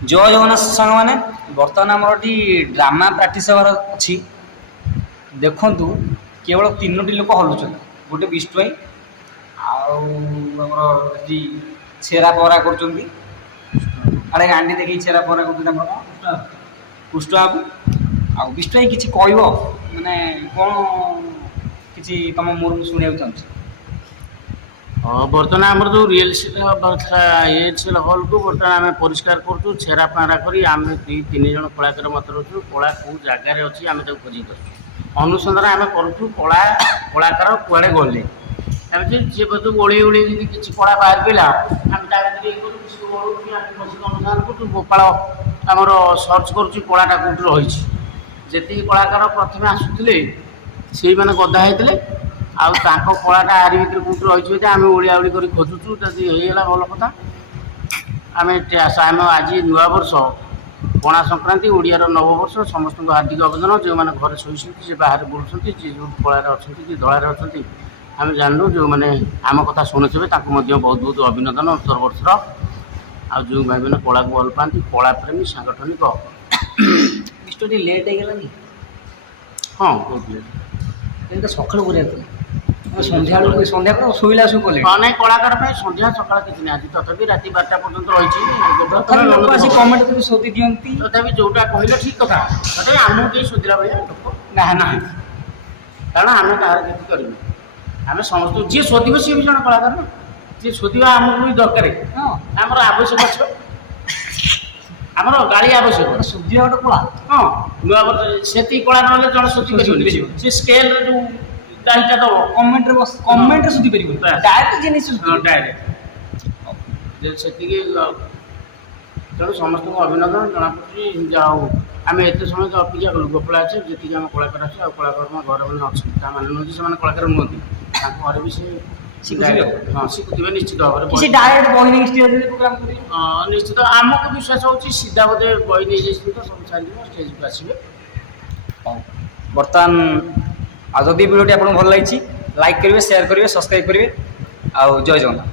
जय जगन्नाथ सांग मैंने बर्तमान आम ड्रामा प्राक्ट हबार अच्छी देखु केवल 3टी लोक हलुन गोटे विष्णु भाई आमर छेरा पहरा कर गांडी देखिए छेरा पहरा कर पुष्ट बाबू आ विष्णु भाई किसी कह माने कौन किसी तुम मुहर शुणा चाहूँ बर्तमान आमर जो रियल हल को बर्तमान आम परिष्कार करूँ छेरा पहरा कर आम 2-3 जन कलाकार मत रोचु कला कौ जगार अच्छी आम खोजी कर अनुसंधान आम करूँ कला कलाकार कुआड़े गले सी बोध ओली ओली किसी कला बाहर पड़ा आम अनुसंधान कर गोपाल आमर सर्च करुँ कलाटा कौट रही जी कलाकार प्रथम आसुले से मैंने गदा होते आउ कलाटा आरी भर कौट रही आम ओलिया ओली कर खोजुचु जदि होगा भल कथा आम आम आज नुआ वर्ष पणा संक्रांति ओडियार नववर्ष समस्त हार्दिक अभिनंदन जो मैंने घर शोती बाहर बुलूँ जी जो कलार अच्छा कि दलार अच्छा आम जानू जो मैंने आम कथा शुणुवे बहुत बहुत अभिनंदन उत्तर वर्षर आ जो भाई मैंने कला को भल पाती कला प्रेमी सांगठनिक स्टोरी लेट हो हाँ बहुत लेट सका सन्ध्या सन्ध्या शोला सब कले नहीं कलाकार सन्ध्या सका किसी आज तथापि राति 12टा पर्यटन रही कमेंट कर शोधी दिखती तथापि जोटा कहले ठीक कथा तथापि आमको कहीं शोधिला भाई लोक ना ना कारण आम कहार कि करूँ आम समस्त जी शोधे सी भी जन कलाकार ना जी शोधा आमको भी दरकार आमर आवश्यक अच्छे आमर गाड़ी आवश्यक शोधिया गोटे कला हाँ नुआ वर्ष से कला ना जन शोधि से स्केल जो गाड़ीटा दब कमेंट शोधि पार डायरेक्ट जिनिस डायरेक्ट से तेणु समस्त को अभिनंदन जनापड़ी जाओ आम एत समय अपेक्षा कलु गोपाल अच्छे जी आम कलाकार अच्छे आ कलाकार घर मैंने अच्छा मैंने नुह से कलाकार नुहति घर भी से हाँ शिखुवे निश्चित भाव में निश्चित आमको विश्वास हो सीधा बोधे बही नहीं जाए तो सब छाड़ स्टेज को आसवे बर्तमान आज भिडियोटी आपको भल लगी लाइक करेंगे शेयर करेंगे सब्सक्राइब करेंगे आ जय जगन्नाथ।